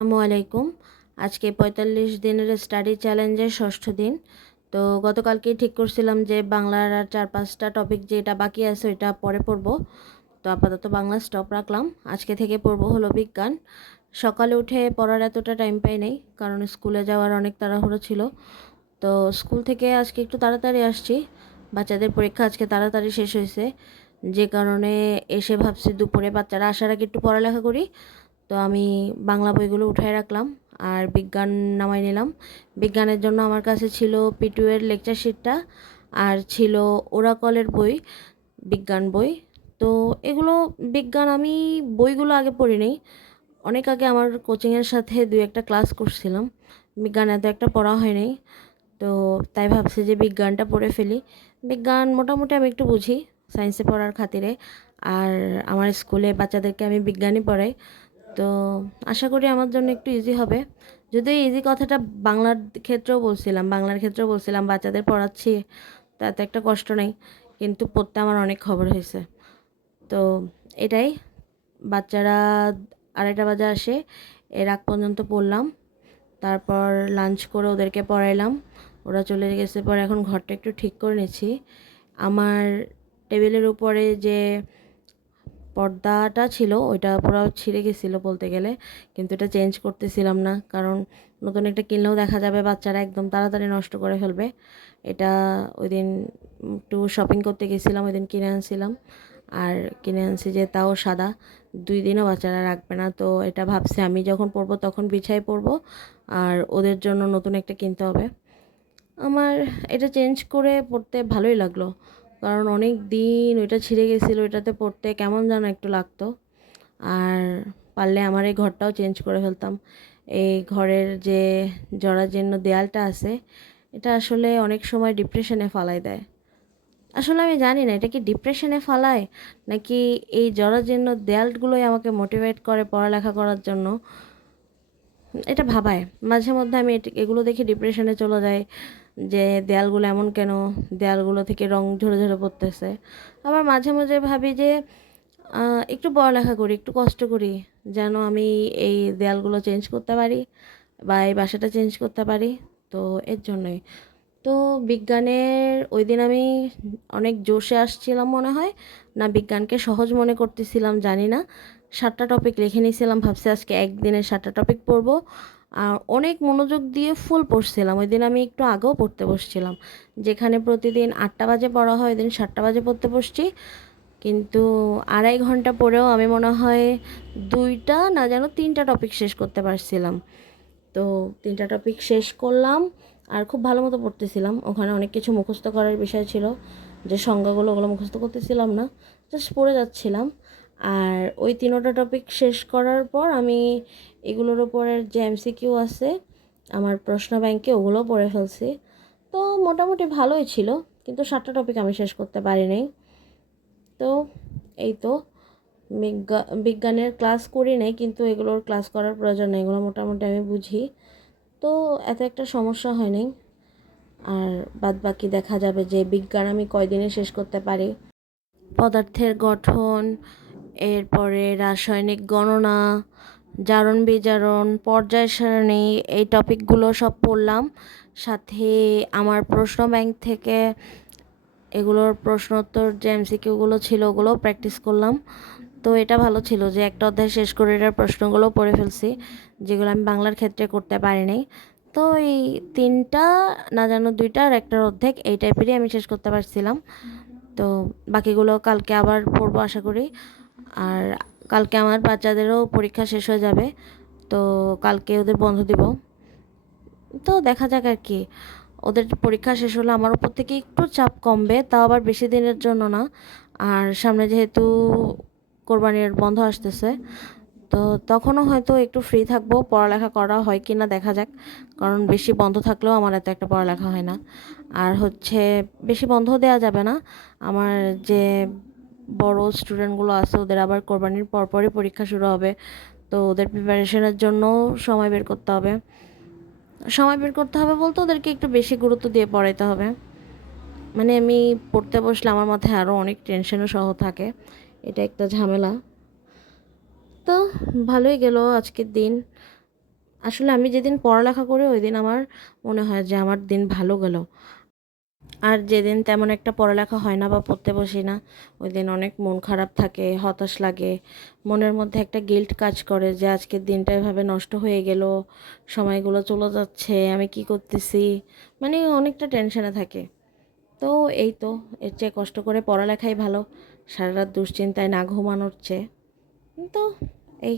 আসসালামু আলাইকুম। আজকে ৪৫ দিনের স্টাডি চ্যালেঞ্জের ষষ্ঠ দিন। তো গতকালকেই ঠিক করছিলাম যে বাংলার আর ৪-৫টা টপিক যেটা বাকি আছে ওইটা পরে পড়ব। তো আপাতত বাংলা স্টপ রাখলাম। আজকে থেকে পড়ব হলো বিজ্ঞান। সকালে উঠে পড়ার এতটা টাইম পাই নাই, কারণ স্কুলে যাওয়ার অনেক তাড়াহুড়ো ছিল। তো স্কুল থেকে আজকে একটু তাড়াতাড়ি আসছি। বাচ্চাদের পরীক্ষা আজকে তাড়াতাড়ি শেষ হয়েছে, যে কারণে এসে ভাবছি দুপুরে বাচ্চারা আসার আগে একটু পড়ালেখা করি। তো আমি বাংলা বইগুলো উঠায় রাখলাম আর বিজ্ঞান নামাই নিলাম। বিজ্ঞানের জন্য আমার কাছে ছিল P2 এর লেকচার শিটটা, আর ছিল ওরাকলের বই, বিজ্ঞান বই। তো এগুলো বিজ্ঞান আমি বইগুলো আগে পড়ি নাই। অনেক আগে আমার কোচিংয়ের সাথে 2-1টা ক্লাস করছিলাম, বিজ্ঞান এত একটা পড়া হয় নাই। তো তাই ভাবছি যে বিজ্ঞানটা পড়ে ফেলি। বিজ্ঞান মোটামুটি আমি একটু বুঝি সায়েন্সে পড়ার খাতিরে। আর আমার স্কুলে বাচ্চাদেরকে আমি বিজ্ঞানই পড়াই। তো আশা করি আমার জন্য একটু ইজি হবে। যদিও ইজি কথাটা বাংলার ক্ষেত্রেও বলছিলাম বাচ্চাদের পড়াচ্ছি, তাতে একটা কষ্ট নেই, কিন্তু পড়তে আমার অনেক খবর হয়েছে। তো এটাই, বাচ্চারা 2:30 বাজে আসে, এর আগ পর্যন্ত পড়লাম। তারপর লাঞ্চ করে ওদেরকে পড়াইলাম, ওরা চলে গেছে। পরে এখন ঘরটা একটু ঠিক করে নিচ্ছি। আমার টেবিলের উপরে যে পর্দাটা ছিল ওইটা পুরো ছিঁড়ে গেছিলো বলতে গেলে, কিন্তু এটা চেঞ্জ করতেছিলাম না, কারণ নতুন একটা কিনলেও দেখা যাবে বাচ্চারা একদম তাড়াতাড়ি নষ্ট করে ফেলবে। এটা ওই দিন একটু শপিং করতে গেছিলাম, ওই দিন কিনে আনছিলাম। আর কিনে আনছি যে তাও সাদা, 2 দিনও বাচ্চারা রাখবে না। তো এটা ভাবছি আমি যখন পরবো তখন বিছাই পরবো, আর ওদের জন্য নতুন একটা কিনতে হবে। আমার এটা চেঞ্জ করে পড়তে ভালোই লাগলো, কারণ অনেক দিন ওইটা ছিঁড়ে গেছিলো, ওইটাতে পড়তে কেমন যেন একটু লাগতো। আর পারলে আমার এই ঘরটাও চেঞ্জ করে ফেলতাম। এই ঘরের যে জরাজীর্ণ দেয়ালটা আছে, এটা আসলে অনেক সময় ডিপ্রেশনে ফালাই দেয়। আসলে আমি জানি না এটা কি ডিপ্রেশনে ফালায়, নাকি এই জরাজীর্ণ দেয়ালগুলোই আমাকে মোটিভেট করে পড়ালেখা করার জন্য। এটা ভাবায় মাঝে মধ্যে। আমি এগুলো দেখে ডিপ্রেশনে চলে যাই, যে দেয়ালগুলো এমন কেন, দেয়ালগুলো থেকে রং ঝরে ঝরে পড়তেছে। আবার মাঝে মাঝে ভাবি যে একটু পড়ালেখা করি, একটু কষ্ট করি, যেন আমি এই দেয়ালগুলো চেঞ্জ করতে পারি বা এই বাসাটা চেঞ্জ করতে পারি। তো এর জন্যই তো বিজ্ঞানের ওই দিন আমি অনেক জোশে আসছিলাম মনে হয়, না বিজ্ঞানকে সহজ মনে করতেছিলাম জানি না। 7টা টপিক লিখে নিয়েছিলাম, ভাবছি আজকে একদিনে 7টা টপিক পড়বো। আর অনেক মনোযোগ দিয়ে ফুল পড়ছিলাম। ওই দিন আমি একটু আগেও পড়তে বসছিলাম, যেখানে প্রতিদিন 8টা বাজে পড়া হয়, ওই দিন 7টা বাজে পড়তে বসছি। কিন্তু 2.5 ঘন্টা পরেও আমি মনে হয় 2টা না যেন 3টা টপিক শেষ করতে পারছিলাম। তো 3টা টপিক শেষ করলাম, আর খুব ভালো মতো পড়তেছিলাম। ওখানে অনেক কিছু মুখস্থ করার বিষয় ছিল, যে সংজ্ঞাগুলো ওগুলো মুখস্থ করতেছিলাম না, জাস্ট পড়ে যাচ্ছিলাম। আর ওই 3টা টপিক শেষ করার পর আমি এগুলোর ওপরের যে MCQ আছে আমার প্রশ্ন ব্যাংকে, ওগুলো পড়ে ফেলছি। তো মোটামুটি ভালোই ছিল, কিন্তু 7টা টপিক আমি শেষ করতে পারি নাই। তো এই তো, বিজ্ঞানের ক্লাস করি নাই, কিন্তু এগুলোর ক্লাস করার প্রয়োজন নেই, এগুলো মোটামুটি আমি বুঝি। তো এত একটা সমস্যা হয়নি। আর বাদ বাকি দেখা যাবে যে বিজ্ঞান আমি কয়দিনে শেষ করতে পারি। পদার্থের গঠন, এরপরে রাসায়নিক গণনা, জারণ বিজারণ, পর্যায় সারণী, এই টপিকগুলো সব পড়লাম। সাথে আমার প্রশ্ন ব্যাংক থেকে এগুলোর প্রশ্নোত্তর যে MCQগুলো ছিল ওগুলোও প্র্যাকটিস করলাম। তো এটা ভালো ছিল যে একটা অধ্যায় শেষ করে এটার প্রশ্নগুলো পড়ে ফেলছি, যেগুলো আমি বাংলার ক্ষেত্রে করতে পারিনি। তো এই 3টা না জানো 2টা আর একটার অর্ধেক এই টাইপেরই আমি শেষ করতে পারছিলাম। তো বাকিগুলো কালকে আবার পড়বো আশা করি। আর কালকে আমার বাচ্চাদেরও পরীক্ষা শেষ হয়ে যাবে, তো কালকে ওদের বন্ধ দিব। তো দেখা যাক আর কি, ওদের পরীক্ষা শেষ হলে আমার উপর থেকে একটু চাপ কমবে, তাও আবার বেশি দিনের জন্য না। আর সামনে যেহেতু কোরবানির বন্ধ আসতেছে, তো তখনও হয়তো একটু ফ্রি থাকবো, পড়ালেখা করা হয় কি না দেখা যাক। কারণ বেশি বন্ধ থাকলেও আমার এত একটা পড়ালেখা হয় না। আর হচ্ছে বেশি বন্ধ দেওয়া যাবে না। আমার যে বড় স্টুডেন্টগুলো আছে ওদের আবার কোরবানির পরপরই পরীক্ষা শুরু হবে, তো ওদের প্রিপারেশনের জন্য সময় বের করতে হবে। সময় বের করতে হবে বলতে ওদেরকে একটু বেশি গুরুত্ব দিয়ে পড়াইতে হবে। মানে আমি পড়তে বসলে আমার মাথায় আরও অনেক টেনশনও সহ থাকে, এটা একটা ঝামেলা। তো ভালোই গেল আজকের দিন। আসলে আমি যেদিন পড়ালেখা করি ওই দিন আমার মনে হয় যে আমার দিন ভালো গেল। আর যেদিন তেমন একটা পড়ালেখা হয় না বা পড়তে বসি না, ওই দিন অনেক মন খারাপ থাকে, হতাশ লাগে। মনের মধ্যে একটা গিল্ট কাজ করে যে আজকের দিনটা এভাবে নষ্ট হয়ে গেল, সময়গুলো চলে যাচ্ছে, আমি কি করতেছি, মানে অনেকটা টেনশনে থাকে। তো এই তো, এর চেয়ে কষ্ট করে পড়ালেখাই ভালো সারা রাত দুশ্চিন্তায় না ঘুমানোর চেয়ে। তো এই